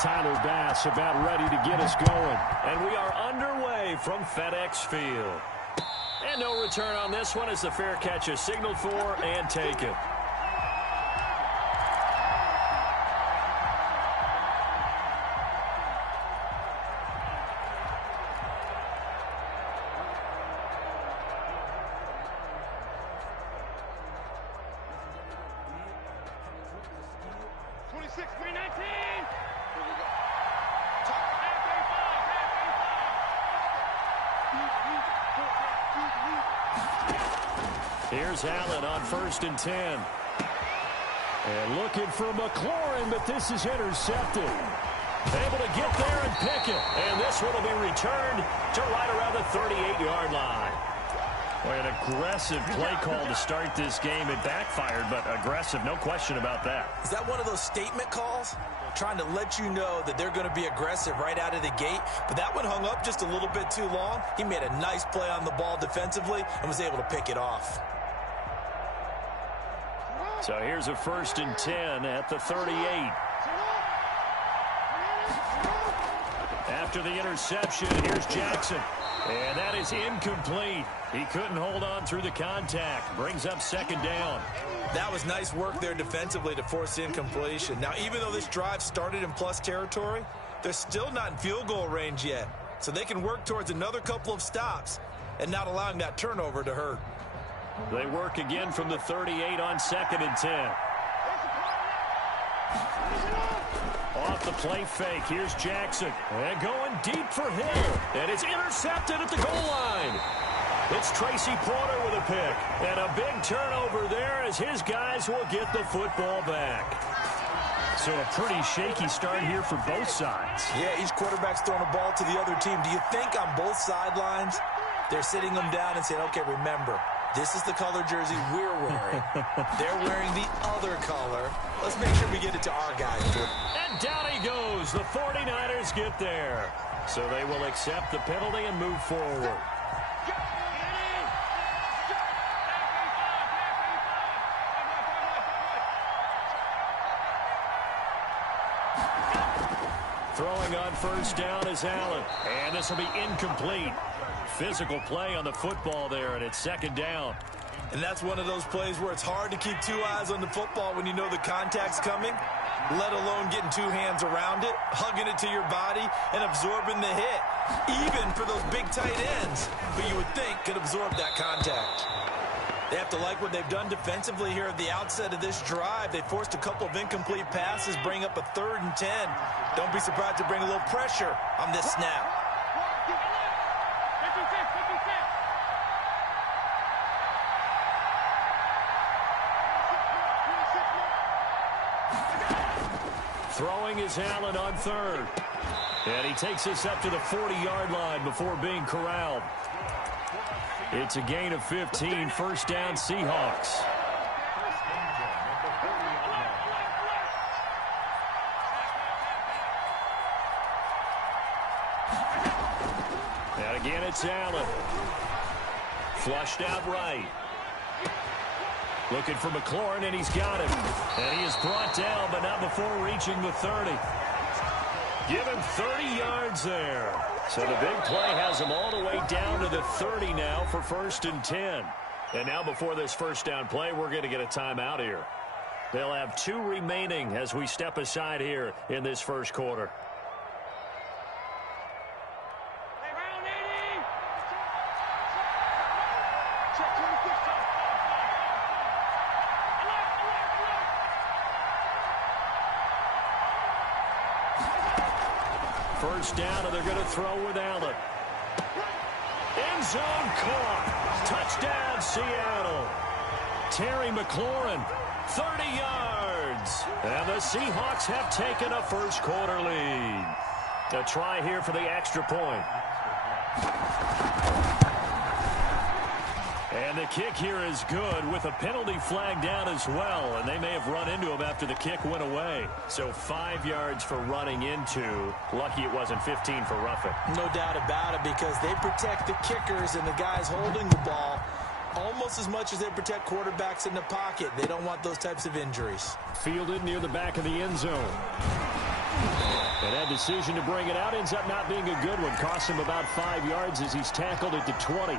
Tyler Bass about ready to get us going. And we are underway from FedEx Field. And no return on this one as the fair catch is signaled for and taken. Here's Allen on 1st and 10. And looking for McLaurin, but this is intercepted. Able to get there and pick it. And this one will be returned to right around the 38-yard line. Boy, an aggressive play call to start this game. It backfired, but aggressive, no question about that. Is that one of those statement calls? Trying to let you know that they're going to be aggressive right out of the gate. But that one hung up just a little bit too long. He made a nice play on the ball defensively and was able to pick it off. So here's a 1st and 10 at the 38. After the interception, here's Jackson. And that is incomplete. He couldn't hold on through the contact. Brings up 2nd down. That was nice work there defensively to force incompletion. Now, even though this drive started in plus territory, they're still not in field goal range yet. So they can work towards another couple of stops and not allowing that turnover to hurt. They work again from the 38 on 2nd and 10. Off the play fake, here's Jackson. And going deep for Hill. And it's intercepted at the goal line. It's Tracy Porter with a pick. And a big turnover there as his guys will get the football back. So a pretty shaky start here for both sides. Yeah, each quarterback's throwing a ball to the other team. Do you think on both sidelines they're sitting them down and saying, okay, remember, this is the color jersey we're wearing. They're wearing the other color. Let's make sure we get it to our guys. And down he goes. The 49ers get there. So they will accept the penalty and move forward. Throwing on 1st down is Allen. And this will be incomplete. Physical play on the football there, and it's 2nd down. And that's one of those plays where it's hard to keep two eyes on the football when you know the contact's coming, let alone getting two hands around it, hugging it to your body, and absorbing the hit, even for those big tight ends who you would think could absorb that contact. They have to like what they've done defensively here at the outset of this drive. They forced a couple of incomplete passes, bring up a 3rd and 10. Don't be surprised to bring a little pressure on this snap. Throwing is Allen on 3rd. And he takes us up to the 40-yard line before being corralled. It's a gain of 15, 1st down Seahawks. And again it's Allen. Flushed out right. Looking for McLaurin, and he's got him. And he is brought down, but not before reaching the 30. Give him 30 yards there. So the big play has him all the way down to the 30 now for 1st and 10. And now before this 1st down play, we're going to get a timeout here. They'll have 2 remaining as we step aside here in this 1st quarter. First down, and they're going to throw with Allen. End zone caught. Touchdown, Seattle. Terry McLaurin, 30 yards. And the Seahawks have taken a 1st quarter lead. A try here for the extra point. And the kick here is good with a penalty flag down as well. And they may have run into him after the kick went away. So 5 yards for running into. Lucky it wasn't 15 for roughing. No doubt about it, because they protect the kickers and the guys holding the ball almost as much as they protect quarterbacks in the pocket. They don't want those types of injuries. Fielded near the back of the end zone. And that decision to bring it out ends up not being a good one. Costs him about 5 yards as he's tackled at the 20.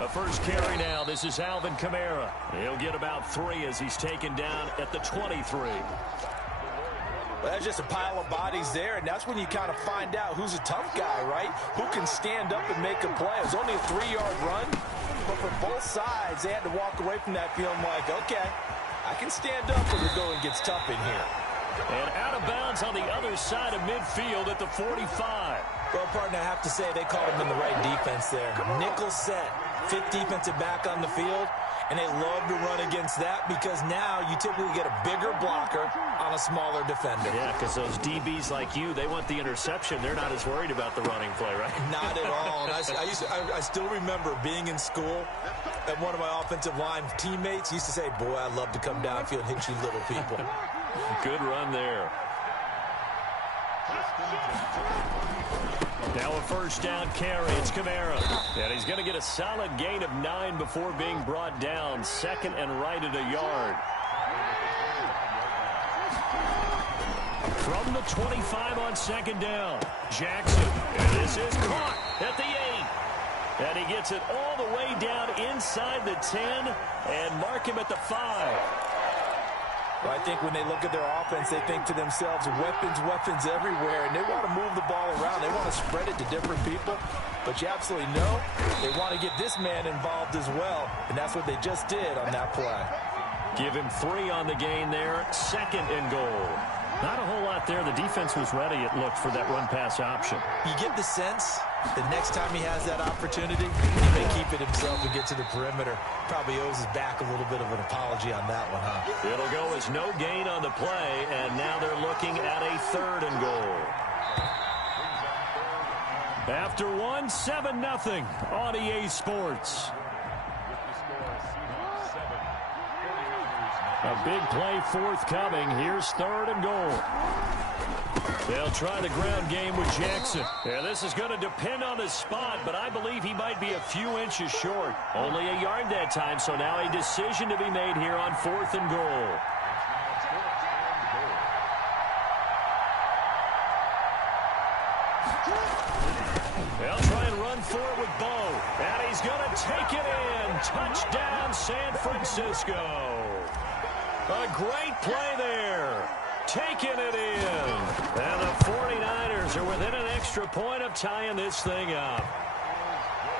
A first carry now. This is Alvin Kamara. He'll get about 3 as he's taken down at the 23. Well, that's just a pile of bodies there, and that's when you kind of find out who's a tough guy, right? Who can stand up and make a play. It was only a 3-yard run, but for both sides, they had to walk away from that feeling like, okay, I can stand up when the going gets tough in here. And out of bounds on the other side of midfield at the 45. Well, partner, I have to say they called him in the right defense there. Nickel set, 5th defensive back on the field, and they love to run against that because now you typically get a bigger blocker on a smaller defender. Yeah, because those DBs like you, they want the interception. They're not as worried about the running play, right? Not at all. And I still remember being in school, and one of my offensive line teammates used to say, boy, I love to come downfield and hit you little people. Good run there. Now a first down carry. It's Kamara. And he's going to get a solid gain of 9 before being brought down. 2nd and right at a yard. From the 25 on 2nd down. Jackson. And this is caught at the 8. And he gets it all the way down inside the 10 and mark him at the 5. Well, I think when they look at their offense, they think to themselves, weapons everywhere, and they want to move the ball around. They want to spread it to different people, but you absolutely know they want to get this man involved as well, and that's what they just did on that play. Give him 3 on the gain there, 2nd and goal. Not a whole lot there. The defense was ready, it looked, for that run-pass option. You get the sense the next time he has that opportunity, he may keep it himself and get to the perimeter. Probably owes his back a little bit of an apology on that one, huh? It'll go as no gain on the play, and now they're looking at a 3rd and goal. After 1, 7-0 on EA Sports. A big play forthcoming. Here's 3rd and goal. They'll try the ground game with Jackson. Yeah, this is going to depend on the spot, but I believe he might be a few inches short. Only a yard that time, so now a decision to be made here on 4th and goal. They'll try and run for it with Bo. And he's going to take it in. Touchdown, San Francisco. A great play there. Taking it in. And the 49ers are within an extra point of tying this thing up.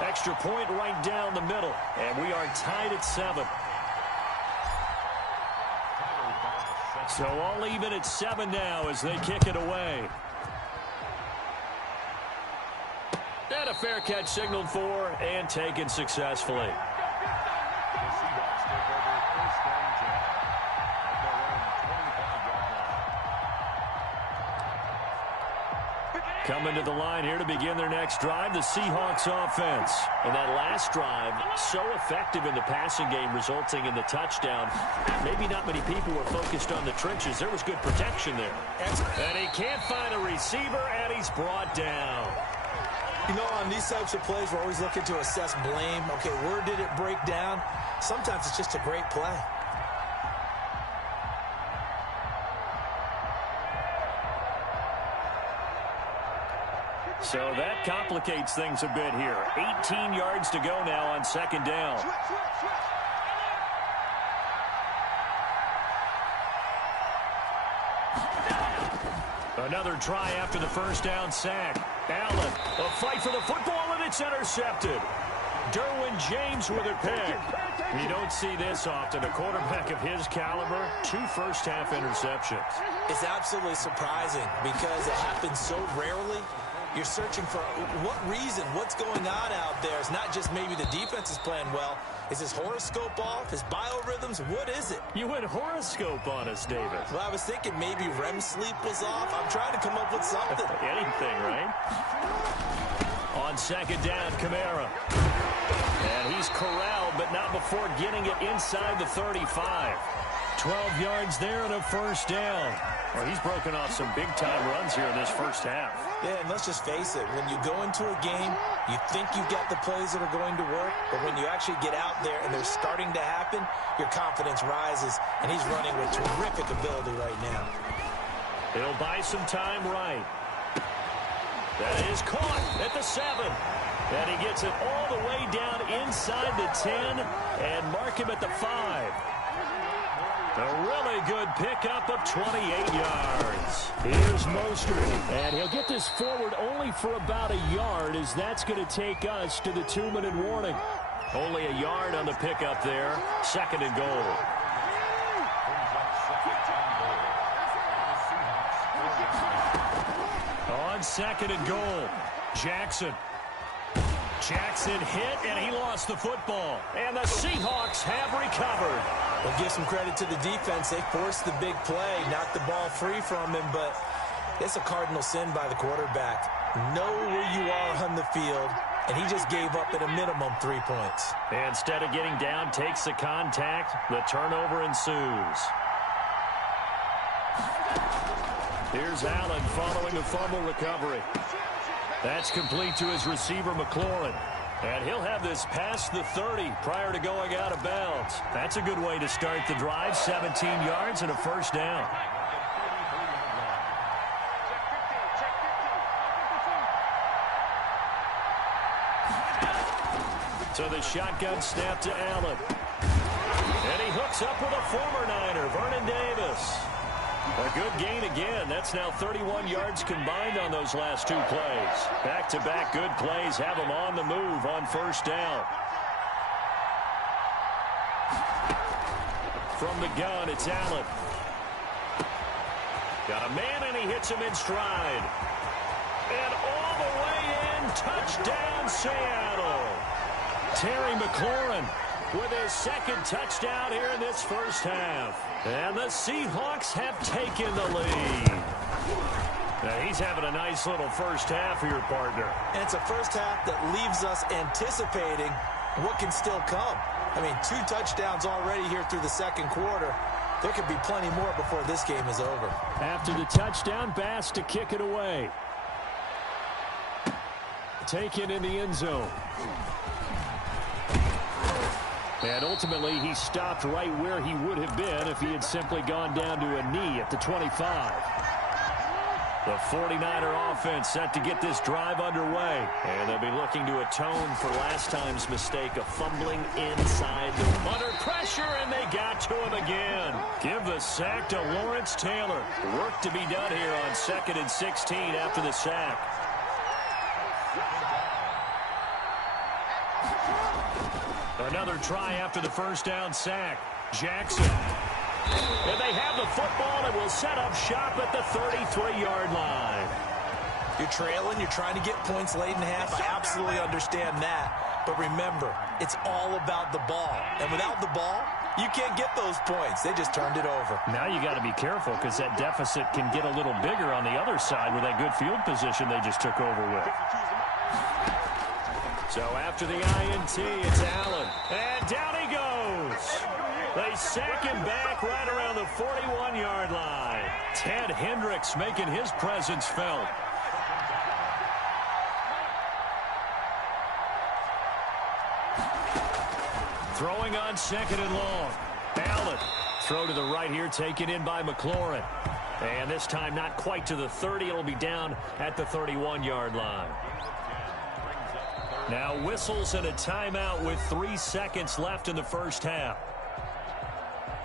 Extra point right down the middle. And we are tied at 7. So all even at 7 now as they kick it away. And a fair catch signaled for and taken successfully. Coming to the line here to begin their next drive, the Seahawks offense. And that last drive, so effective in the passing game, resulting in the touchdown. Maybe not many people were focused on the trenches. There was good protection there. And he can't find a receiver, and he's brought down. You know, on these types of plays, we're always looking to assess blame. Okay, where did it break down? Sometimes it's just a great play. So that complicates things a bit here. 18 yards to go now on 2nd down. Another try after the first down sack. Allen, a fight for the football, and it's intercepted. Derwin James with it picked. You don't see this often. A quarterback of his caliber, 2 first-half interceptions. It's absolutely surprising because it happens so rarely. You're searching for what reason, what's going on out there. It's not just maybe the defense is playing well. Is his horoscope off? His biorhythms? What is it? You went horoscope on us, David. Well, I was thinking maybe REM sleep was off. I'm trying to come up with something. Anything, right? On 2nd down, Kamara. And he's corralled, but not before getting it inside the 35. 12 yards there and a first down. Well, he's broken off some big-time runs here in this first half. Yeah, and let's just face it. When you go into a game, you think you've got the plays that are going to work, but when you actually get out there and they're starting to happen, your confidence rises, and he's running with terrific ability right now. He'll buy some time right. That is caught at the 7. And he gets it all the way down inside the 10 and mark him at the 5. A really good pickup of 28 yards. Here's Mostert, and he'll get this forward only for about a yard, as that's going to take us to the 2-minute warning. Only a yard on the pickup there. 2nd and goal. On 2nd and goal, Jackson hit, and he lost the football. And the Seahawks have recovered. We'll give some credit to the defense. They forced the big play, knocked the ball free from him, but it's a cardinal sin by the quarterback. Know where you are on the field, and he just gave up at a minimum 3 points. And instead of getting down, takes the contact. The turnover ensues. Here's Allen following the fumble recovery. That's complete to his receiver, McLaurin. And he'll have this past the 30 prior to going out of bounds. That's a good way to start the drive. 17 yards and a first down. So the shotgun snap to Allen. And he hooks up with a former Niner, Vernon Davis. A good gain again. That's now 31 yards combined on those last 2 plays. Back-to-back good plays have them on the move on first down. From the gun, it's Allen. Got a man, and he hits him in stride. And all the way in, touchdown Seattle. Terry McLaurin with his 2nd touchdown here in this first half. And the Seahawks have taken the lead. Now he's having a nice little first half here, partner. And it's a first half that leaves us anticipating what can still come. I mean, 2 touchdowns already here through the 2nd quarter. There could be plenty more before this game is over. After the touchdown, Bass to kick it away. Taken in the end zone. And ultimately, he stopped right where he would have been if he had simply gone down to a knee at the 25. The 49er offense set to get this drive underway. And they'll be looking to atone for last time's mistake of fumbling inside the under pressure, and they got to him again. Give the sack to Lawrence Taylor. Work to be done here on 2nd and 16 after the sack. Another try after the first down sack. Jackson. And they have the football and will set up shop at the 33-yard line. You're trailing. You're trying to get points late in half. I absolutely understand that. But remember, it's all about the ball. And without the ball, you can't get those points. They just turned it over. Now you got to be careful because that deficit can get a little bigger on the other side with that good field position they just took over with. So after the INT, it's Allen. And down he goes. They sack him back right around the 41-yard line. Ted Hendricks making his presence felt. Throwing on 2nd and long. Allen. Throw to the right here, taken in by McLaurin. And this time not quite to the 30. It'll be down at the 31-yard line. Now whistles and a timeout with 3 seconds left in the first half.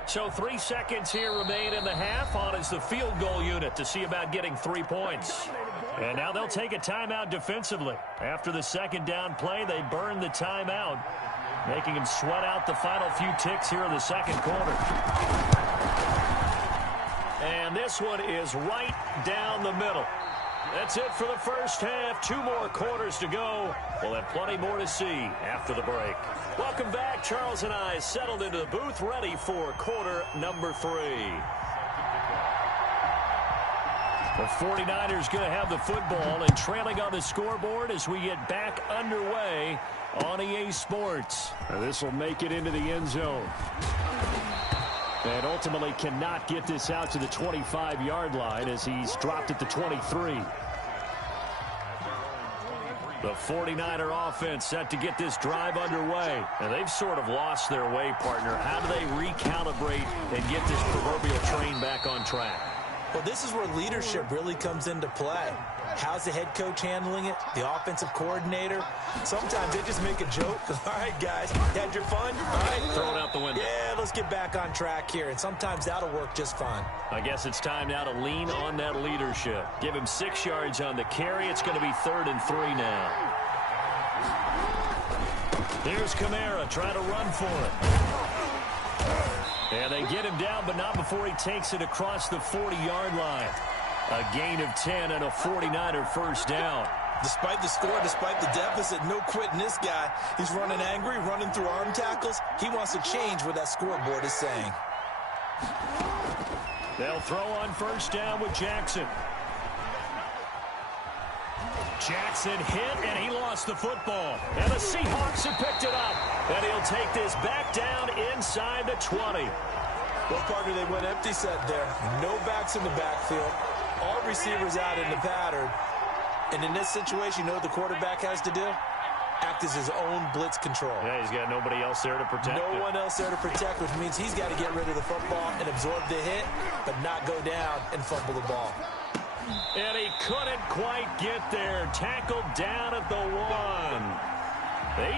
So 3 seconds here remain in the half on as the field goal unit to see about getting 3 points. And now they'll take a timeout defensively. After the 2nd down play, they burn the timeout, making him sweat out the final few ticks here in the 2nd quarter. And this one is right down the middle. That's it for the first half. 2 more quarters to go. We'll have plenty more to see after the break. Welcome back. Charles and I settled into the booth, ready for quarter number 3. The 49ers going to have the football and trailing on the scoreboard as we get back underway on EA Sports. Now this will make it into the end zone. And ultimately cannot get this out to the 25-yard line as he's dropped at the 23. The 49er offense set to get this drive underway. And they've sort of lost their way, partner. How do they recalibrate and get this proverbial train back on track? Well, this is where leadership really comes into play. How's the head coach handling it? The offensive coordinator? Sometimes they just make a joke. All right, guys, had your fun? All right, throw it out the window. Yeah, let's get back on track here. And sometimes that'll work just fine. I guess it's time now to lean on that leadership. Give him 6 yards on the carry. It's going to be 3rd and 3 now. Here's Kamara trying to run for it. And they get him down, but not before he takes it across the 40-yard line. A gain of 10 and a 49er first down. Despite the score, despite the deficit, no quitting this guy. He's running angry, running through arm tackles. He wants to change what that scoreboard is saying. They'll throw on first down with Jackson. Jackson hit, and he lost the football. And the Seahawks have picked it up. And he'll take this back down inside the 20. Well, partner, they went empty set there. No backs in the backfield. All receivers out in the pattern. And in this situation, you know what the quarterback has to do? Act as his own blitz control. Yeah, he's got nobody else there to protect No him. one else there to protect, which means he's got to get rid of the football and absorb the hit, but not go down and fumble the ball. And he couldn't quite get there. Tackled down at the 1.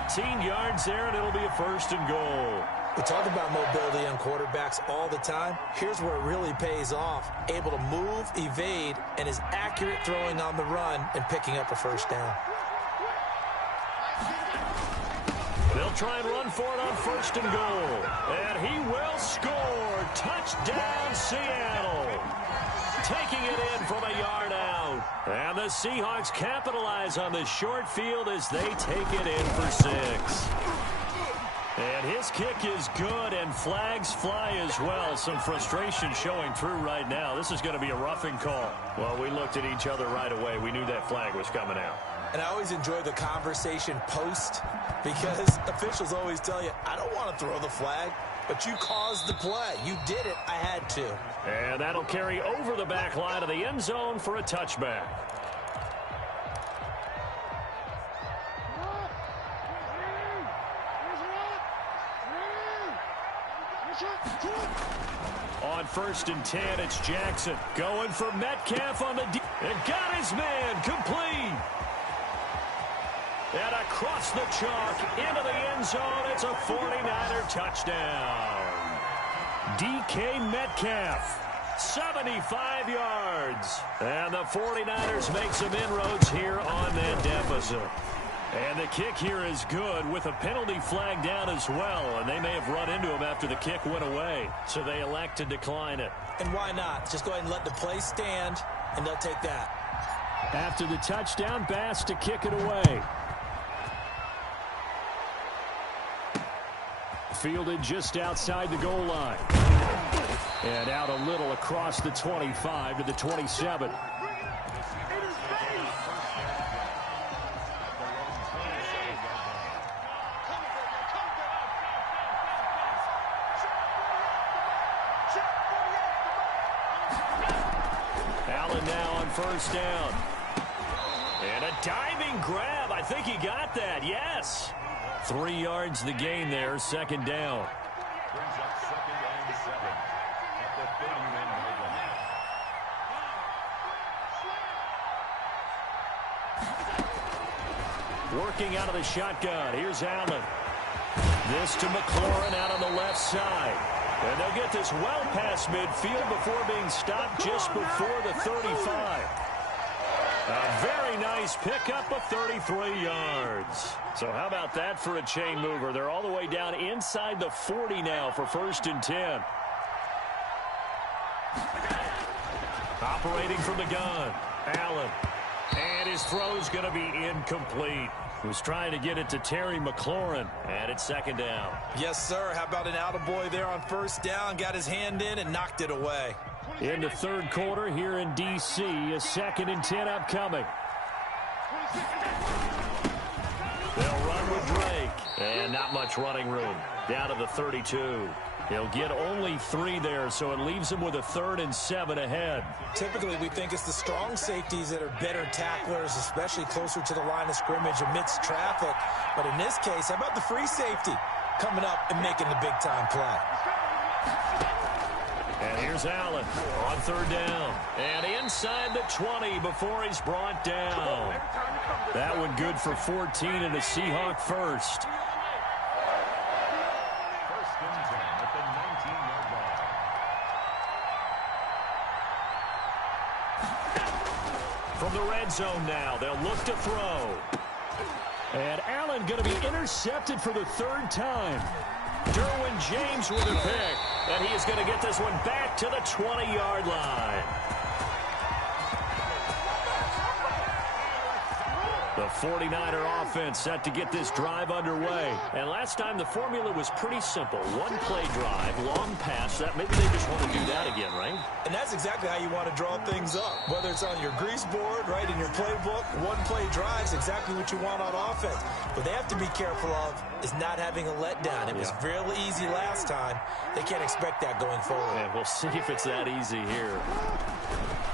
18 yards there, and it'll be a 1st and goal. We talk about mobility on quarterbacks all the time. Here's where it really pays off. Able to move, evade, and is accurate throwing on the run and picking up a first down. They'll try and run for it on 1st and goal. And he will score. Touchdown, Seattle. Taking it in from a yard out. And the Seahawks capitalize on the short field as they take it in for 6. And his kick is good, and flags fly as well. Some frustration showing through right now. This is going to be a roughing call. Well, we looked at each other right away. We knew that flag was coming out. And I always enjoy the conversation post because officials always tell you, I don't want to throw the flag, but you caused the play. You did it. I had to. And that'll carry over the back line of the end zone for a touchback. On 1st and 10, it's Jackson going for Metcalf on the deep. And got his man complete. And across the chalk into the end zone, it's a 49er touchdown. DK Metcalf, 75 yards. And the 49ers make some inroads here on that deficit. And the kick here is good with a penalty flag down as well. And they may have run into him after the kick went away. So they elect to decline it. And why not? Just go ahead and let the play stand, and they'll take that. After the touchdown, Bass to kick it away. Fielded just outside the goal line. And out a little across the 25 to the 27. Allen now on first down. And a diving grab. I think he got that. Yes. 3 yards the gain there. 2nd down. Working out of the shotgun. Here's Allen. This to McLaurin out on the left side. And they'll get this well past midfield before being stopped just before the 35. A very nice pickup of 33 yards. So how about that for a chain mover? They're all the way down inside the 40 now for 1st and 10. Operating from the gun, Allen. And his throw's going to be incomplete. Was trying to get it to Terry McLaurin, and it's 2nd down. Yes, sir. How about an attaboy there on first down? Got his hand in and knocked it away. In the 3rd quarter here in D.C., a 2nd and 10 upcoming. They'll run with Drake, and not much running room. Down to the 32. He'll get only 3 there, so it leaves him with a 3rd and 7 ahead. Typically, we think it's the strong safeties that are better tacklers, especially closer to the line of scrimmage amidst traffic. But in this case, how about the free safety coming up and making the big-time play? And here's Allen on 3rd down. And inside the 20 before he's brought down. That one good for 14 and a Seahawk first. From the red zone now, they'll look to throw. And Allen going to be intercepted for the 3rd time. Derwin James with a pick. And he is going to get this one back to the 20-yard line. The 49er offense set to get this drive underway. And last time the formula was pretty simple. 1-play drive, long pass. Maybe they just want to do that again, right? And that's exactly how you want to draw things up. Whether it's on your grease board, right, in your playbook, 1-play drives exactly what you want on offense. But they have to be careful of is not having a letdown. It was real easy last time. They can't expect that going forward. Yeah, we'll see if it's that easy here.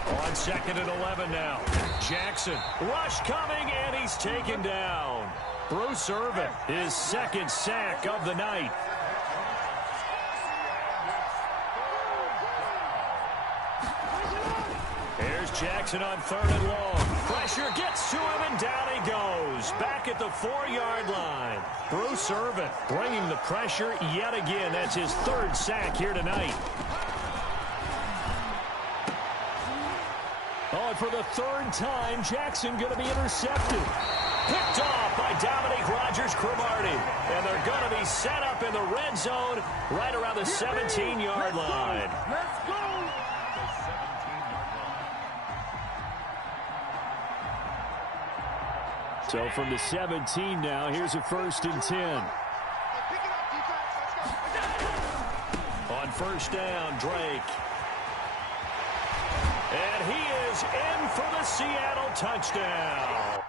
On 2nd and 11 now. Jackson, rush coming, and he's taken down. Bruce Irvin, his 2nd sack of the night. Here's Jackson on 3rd and long. Pressure gets to him, and down he goes. Back at the 4-yard line. Bruce Irvin bringing the pressure yet again. That's his 3rd sack here tonight. Oh, and for the 3rd time, Jackson going to be intercepted. Picked off by Dominique Rodgers-Cromartie. And they're going to be set up in the red zone right around the 17-yard line. Let's go! So from the 17 now, here's a 1st and 10. On 1st down, Drake. And he is in for the Seattle touchdown.